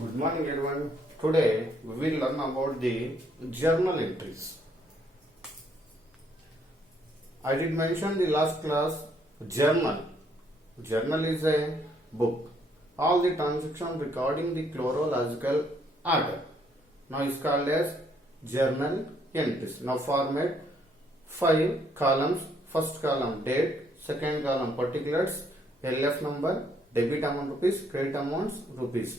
Good morning everyone. Today we will learn about the journal entries. I did mention the last class journal. Journal is a book. All the transactions recording the chronological order. Now is called as journal entries. Now format 5 columns. First column date, second column particulars, LF number, debit amount rupees, credit amounts rupees.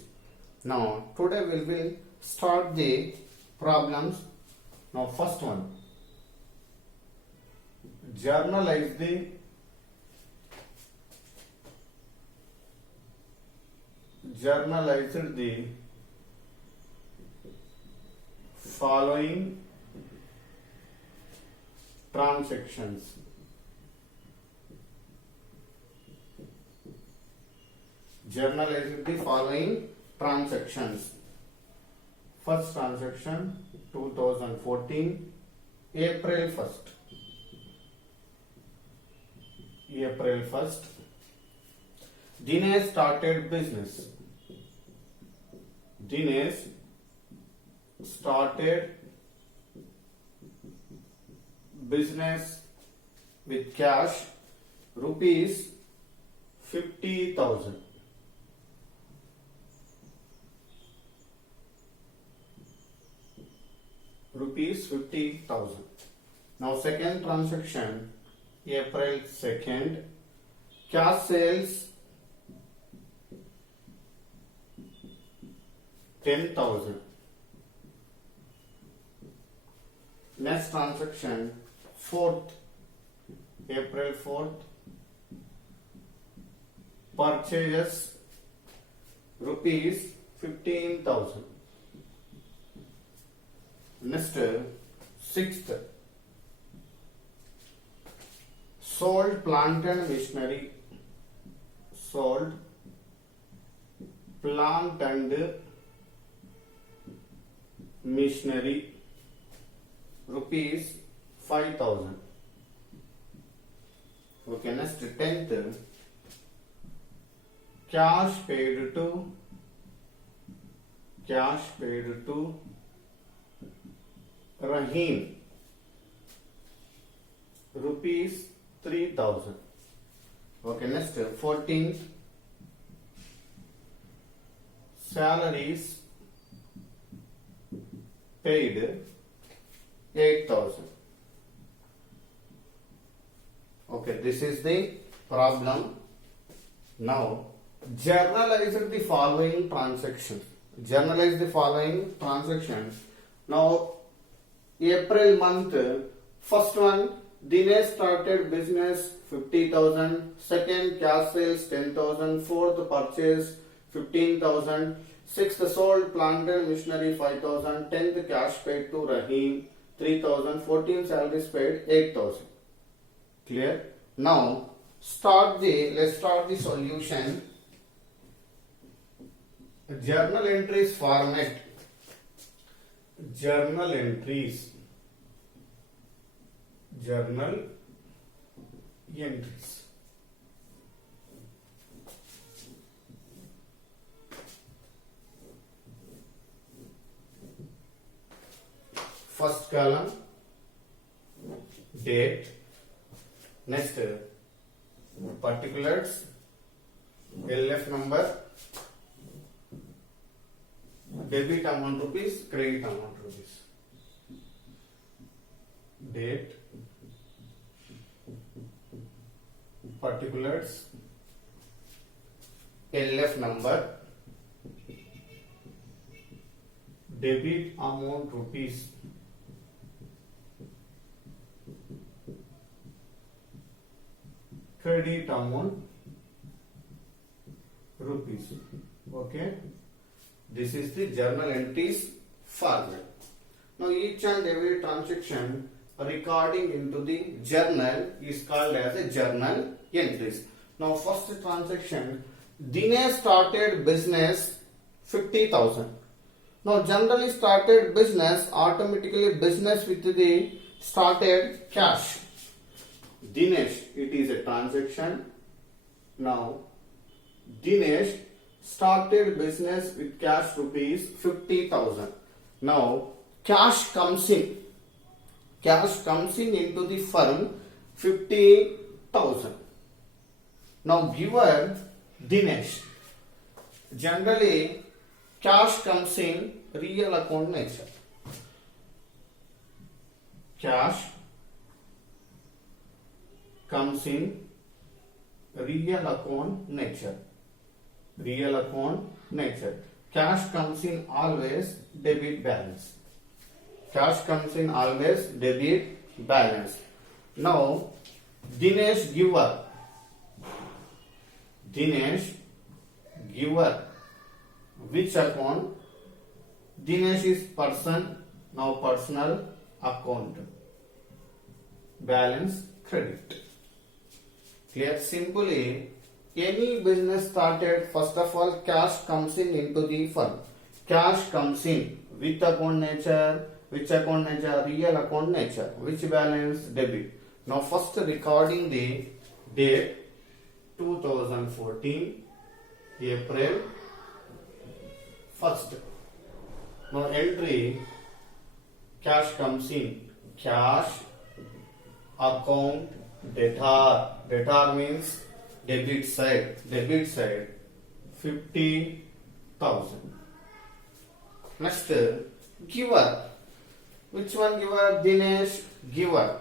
Now today we will start the problems. Now first one, journalize the following transactions. Journalize the following transactions. First transaction 2014 April 1st. Dinesh started business. Dinesh started business with cash rupees 50,000. Rupees 50,000. Now second transaction April 2nd, cash sales 10,000. Next transaction 4th April 4th, purchases rupees 15,000. Next 6th, sold plant and machinery. Sold plant and machinery rupees 5,000. Okay, next 10th, cash paid to Rahim rupees 3,000. Okay, next 14th, salaries paid 8,000. Okay, this is the problem. Now journalize the following transactions. Journalize the following transactions. Now April month, first one, Dinesh started business 50,000, second cash sales 10,000, fourth purchase 15,000, sixth sold plant and machinery 5,000, 10th cash paid to Rahim 3,000, 14th salaries paid 8,000. Clear? Now let's start the solution. Journal entries format. Journal entries. First column date. Next particulars, LF number, debit amount rupees, credit amount rupees. Date, particulars, LF number, debit amount rupees, credit amount rupees. Okay, this is the journal entries format. Now each and every transaction recording into the journal is called as a journal entries. Now first transaction, Dinesh started business 50,000. Now generally started business, automatically business with the started cash. Dinesh, it is a transaction. Now Dinesh started business with cash rupees 50,000. Now cash comes in. Cash comes in into the firm 50,000. Now giver Dinesh. Generally cash comes in real account nature. Cash comes in real account nature. Real account nature. Cash comes in always debit balance. Cash comes in always debit balance. Now Dinesh giver. Dinesh giver. Which account? Dinesh is person. Now personal account. Balance credit. Clear? Simply, any business started, first of all, cash comes in into the firm. Cash comes in with account nature. Which account nature? Real account nature. Which balance? Debit. Now first recording the date 2014 April 1st. Now entry cash comes in. Cash account debtor. Debtor means debit side. Debit side 50,000. Next giver. Which one giver? Dinesh giver.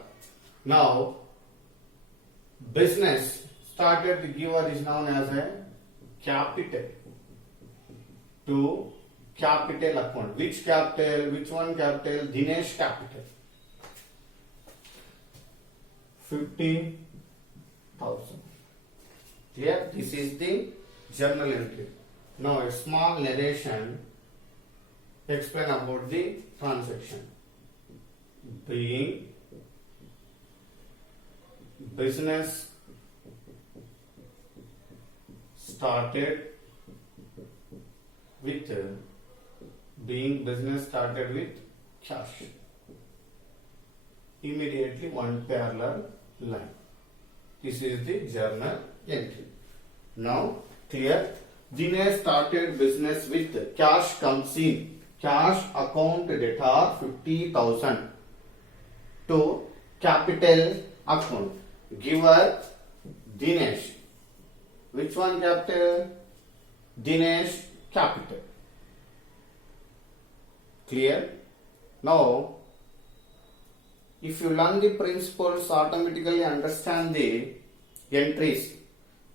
Now business started, the giver is known as a capital. To capital account. Which capital? Which one capital? Dinesh capital. 50,000. Clear? This is the journal entry. Now a small narration explain about the transaction. Being business started with cash. Immediately one parallel line. This is the journal entry. Now clear? Dinesh started business with cash comes in. Cash account debtor 50,000 to capital account. Giver Dinesh. Which one capital? Dinesh capital. Clear? Now if you learn the principles, automatically understand the entries.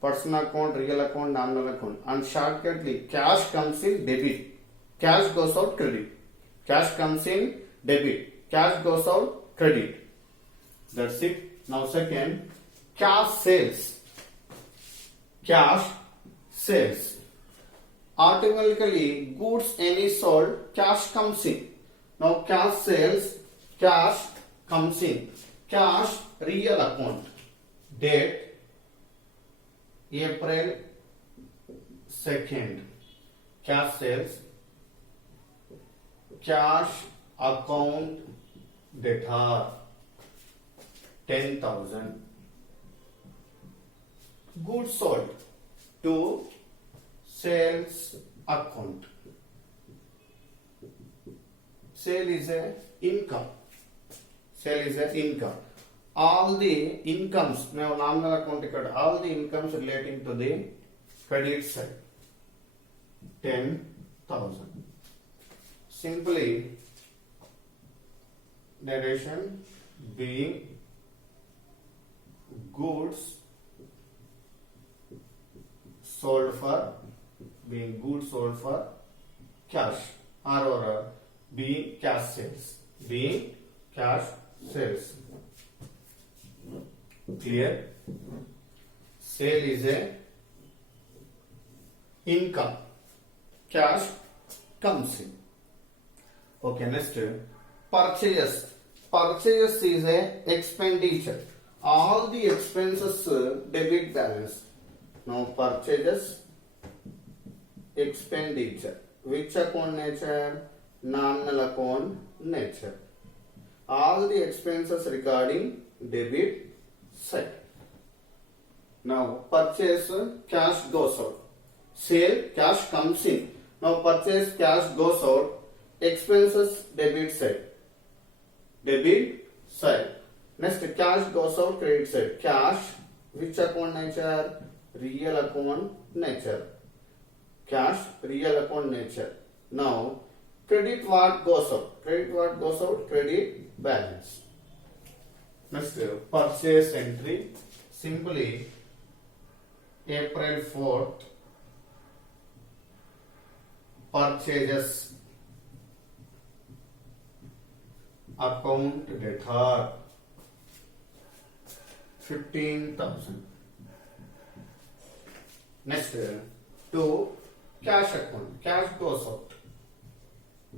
Personal account, real account, nominal account, and shortcutly cash comes in debit. Cash goes out credit. Cash comes in debit. Cash goes out credit. That's it. Now second, cash sales. Cash sales. Automatically goods any sold, cash comes in. Now cash sales, cash comes in. Cash real account. Date April 2nd. Cash sales. Cash account debtor 10,000. Goods sold to sales account. Sale is a income. Sale is a income. All the incomes, now nominal account record, all the incomes relating to the credit side 10,000. Simply narration being goods sold for cash or being cash sales. Being cash sales. Clear? Sale is a income. Cash comes in. Okay, next purchase. Purchase is a expenditure. All the expenses debit balance. Now purchases expenditure. Which account nature? Nominal account nature. All the expenses regarding debit side. Now purchase cash goes out. Sale, cash comes in. Now purchase, cash goes out. Expenses, debit side. Debit side. Next, cash goes out, credit side. Cash, which account nature? Real account nature. Cash, real account nature. Now, credit what goes out? Credit what goes out? Credit balance. Next, purchase entry. Simply, April 4th, purchases, account debtor, 15,000. Next, to cash account. Cash goes out.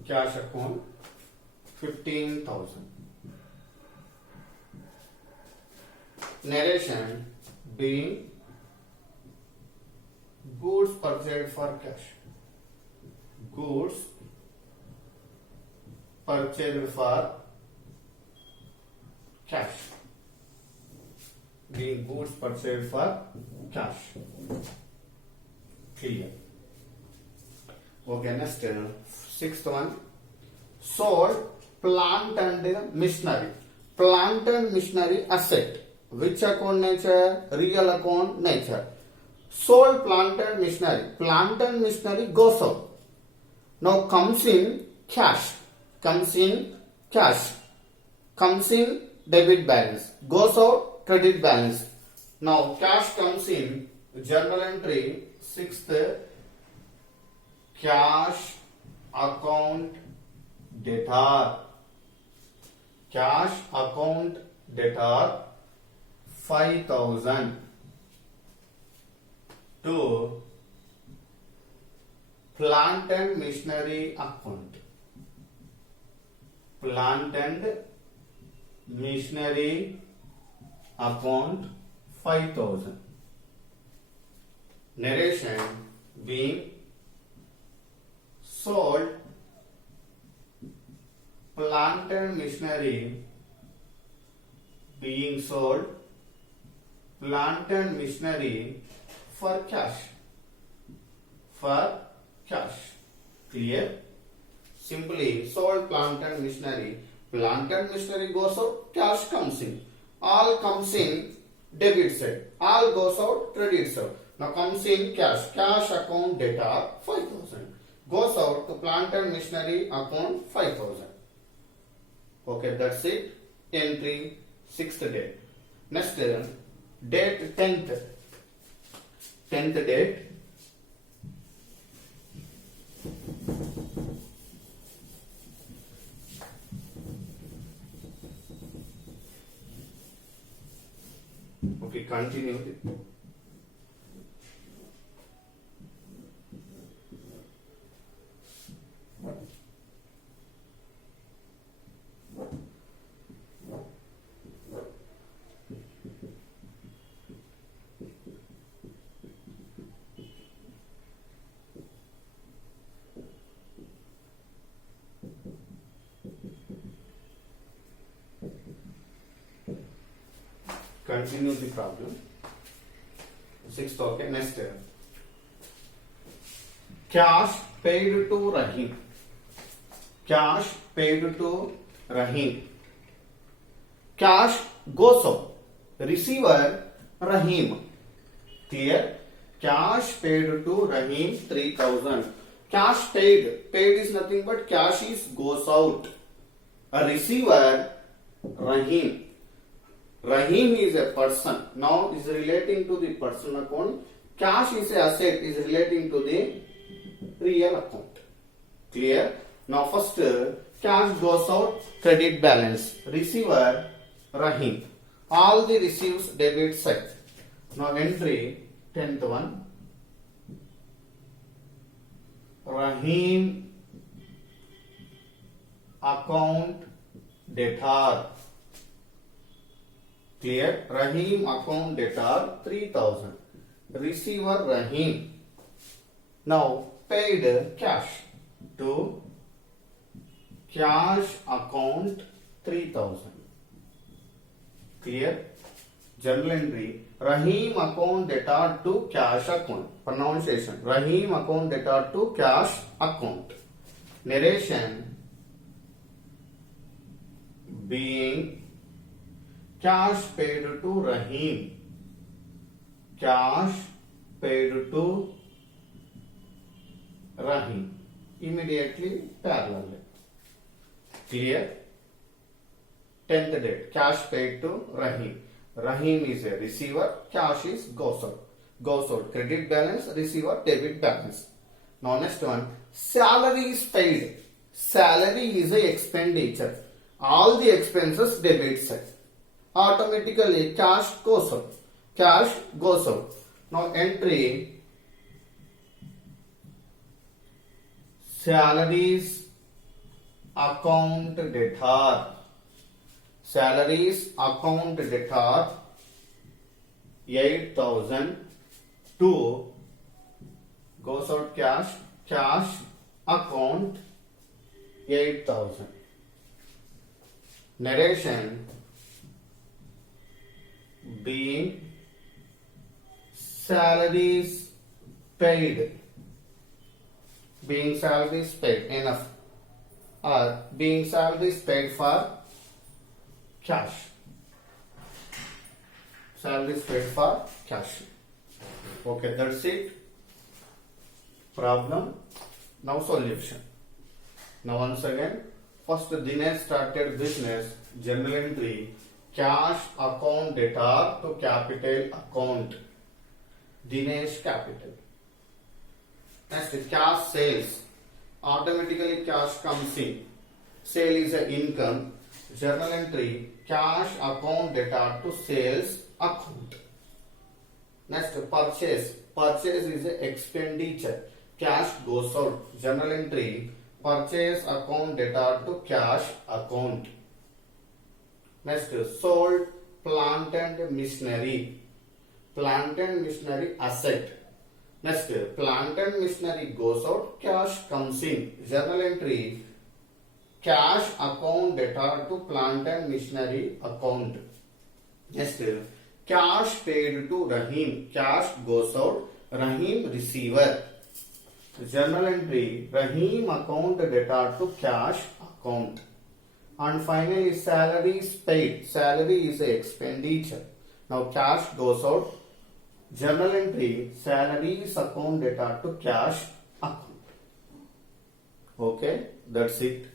Cash account, 15,000. Narration being goods purchased for cash. Goods purchased for cash. Being goods purchased for cash. Clear. Okay, next, sixth one. Sold plant and machinery. Plant and machinery asset. Which account nature? Real account nature. Sold plant and machinery. Plant and machinery goes out. Now comes in cash. Comes in cash. Comes in debit balance. Goes out credit balance. Now cash comes in journal entry 6th, cash account debtor. Cash account debtor 5,000 to plant and machinery account. Plant and machinery account 5,000. Narration being sold plant and machinery, being sold plant and machinery for cash. For cash. Clear? Simply sold plant and machinery. Plant and machinery goes out, cash comes in. All comes in debit side. All goes out credit side. Now comes in cash. Cash account debtor 5,000. Goes out to plant and machinery account 5,000. Okay, that's it. Entry 6th date. Next date 10th. 10th date. Okay, continue with it. Continue the problem. 6th, okay. Next, cash paid to Rahim. Cash paid to Rahim. Cash goes out. Receiver Rahim. Clear? Cash paid to Rahim 3,000. Cash paid. Paid is nothing but cash is goes out. A receiver Rahim. Rahim is a person. Now is relating to the person account. Cash is a asset, is relating to the real account. Clear? Now first cash goes out, credit balance. Receiver Rahim. All the receives debit side. Now entry 10th one. Rahim account debtor. Clear? Rahim account debtor 3,000. Receiver Rahim. Now paid cash to cash account 3,000. Clear? Journal entry Rahim account data to cash account. Pronunciation. Rahim account data to cash account. Narration. Being cash paid to Rahim. Cash paid to Rahim. Immediately parallel. Clear? 10th date. Cash paid to Rahim. Rahim is a receiver. Cash is goes out. Goes out. Credit balance. Receiver debit balance. Now next one. Salary is paid. Salary is a expenditure. All the expenses debit side. Automatically cash goes out. Cash goes out. Now entry. Salaries account debtor. Salaries account debtor 8,000 to goes out cash. Cash account 8,000. Narration. Being salaries paid. Being salaries paid enough, or being salaries paid for cash. Salaries paid for cash. Okay, that's it. Problem. Now solution. Now once again, first Dinesh started business. Journal entry. Cash account debtor to capital account. Dinesh capital. Next, cash sales. Automatically cash comes in. Sale is an income. Journal entry. Cash account debtor to sales account. Next, purchase. Purchase is an expenditure. Cash goes out. Journal entry. Purchase account debtor to cash account. Next, sold plant and machinery. Plant and machinery asset. Next, plant and machinery goes out, cash comes in. Journal entry. Cash account debtor to plant and machinery account. Next, cash paid to Rahim. Cash goes out, Rahim receiver. Journal entry. Rahim account debtor to cash account. And finally, salary is paid. Salary is a expenditure. Now cash goes out. Journal entry. Salaries account debtor to cash account. Okay, that's it.